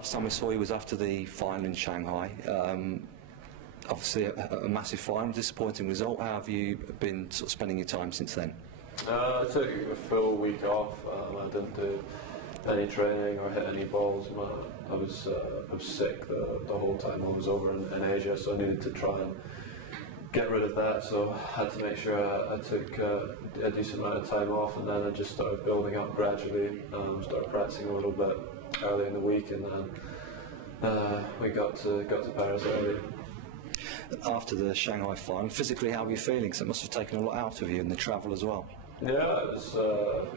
last time we saw you was after the final in Shanghai. Obviously a massive final, disappointing result. How have you been sort of spending your time since then? I took a full week off. I didn't do any training or hit any balls. I was sick the whole time I was over in Asia, so I needed to try and get rid of that. So I had to make sure I took a decent amount of time off, and then I just started building up gradually. Started practicing a little bit early in the week, and then we got to Paris early. After the Shanghai final, physically how are you feeling? So it must have taken a lot out of you, and the travel as well. Yeah, it was.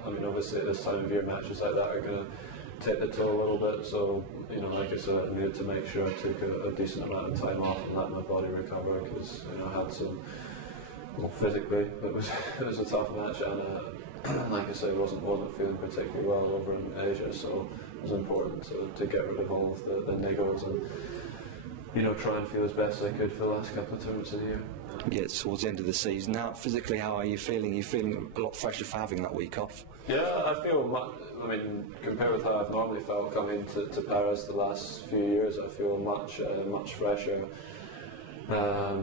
I mean, obviously at this time of year, matches like that are going to take the toll a little bit. So, you know, like I said, I needed to make sure I took a decent amount of time off and let my body recover, because I had some. Well, physically, it was a tough match, and like I said, wasn't feeling particularly well over in Asia. So it was important to get rid of all of the niggles and try and feel as best as I could for the last couple of tournaments of the year. Yeah, it's towards the end of the season. Now, physically, how are you feeling? Are you feeling a lot fresher for having that week off? Yeah, I feel much. I mean, compared with how I've normally felt coming to Paris the last few years, I feel much fresher. I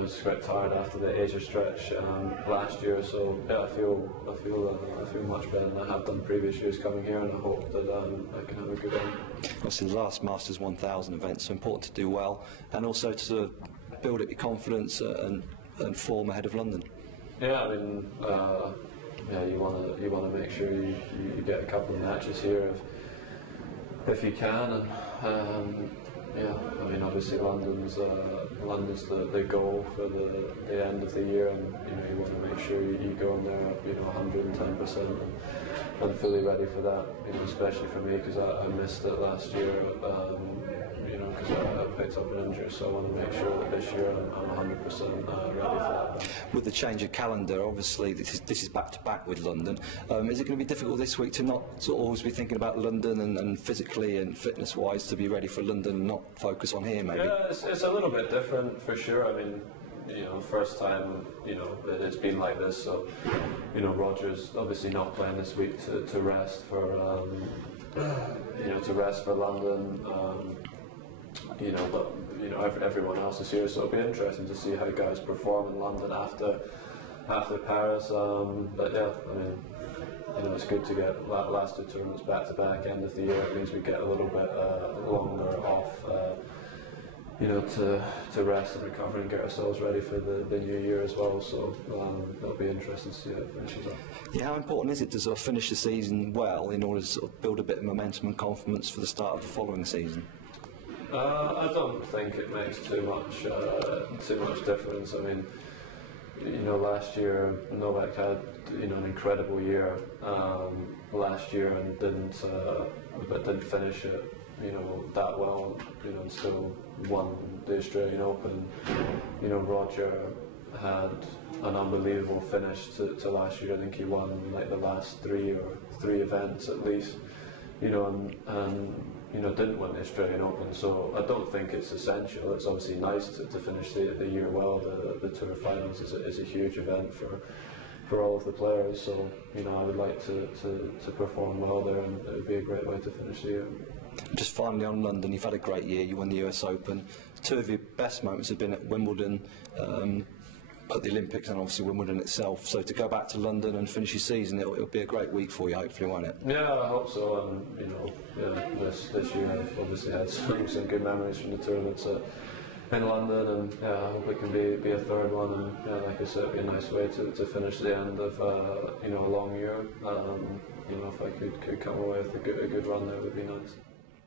was quite tired after the Asia stretch last year, so yeah, I feel much better than I have done previous years coming here, and I hope that I can have a good one. Obviously, the last Masters 1000 event, so important to do well, and also to sort of build up your confidence and form ahead of London. Yeah, I mean, you want to make sure you get a couple of matches here if you can, and yeah, I mean, obviously London's the goal for the end of the year, and you want to make sure you go in there 110% and fully ready for that. Especially for me, because I missed it last year. Because I picked up an injury, so I want to make sure that this year I'm 100% ready for that. With the change of calendar, obviously this is back to back with London. Is it going to be difficult this week to not sort of always be thinking about London and physically and fitness-wise to be ready for London and not focus on here maybe? Yeah, it's a little bit different for sure. I mean, first time it's been like this. So Roger's obviously not playing this week to rest for London. But everyone else is here, so it'll be interesting to see how guys perform in London after Paris. But yeah, I mean, it's good to get last two tournaments back to back end of the year. It means we get a little bit longer off, to rest and recover and get ourselves ready for the new year as well. So it'll be interesting to see how it finishes up. Yeah, how important is it to sort of finish the season well in order to sort of build a bit of momentum and confidence for the start of the following season? I don't think it makes too much difference. I mean, last year Novak had an incredible year last year and didn't finish it that well. And still won the Australian Open. Roger had an unbelievable finish to last year. I think he won like the last three events at least. And didn't win the Australian Open, so I don't think it's essential. It's obviously nice to finish the year well. The Tour Finals is a huge event for all of the players, so I would like to perform well there, and it would be a great way to finish the year. Just finally on London, you've had a great year. You won the US Open. Two of your best moments have been at Wimbledon, at the Olympics, and obviously Wimbledon itself. So to go back to London and finish your season, it'll be a great week for you, hopefully, won't it? Yeah, I hope so. And this year I've obviously had some good memories from the tournaments in London, and yeah, I hope it can be a third one. And yeah, like I said, it'd be a nice way to finish the end of a long year. If I could come away with a good run there, it would be nice.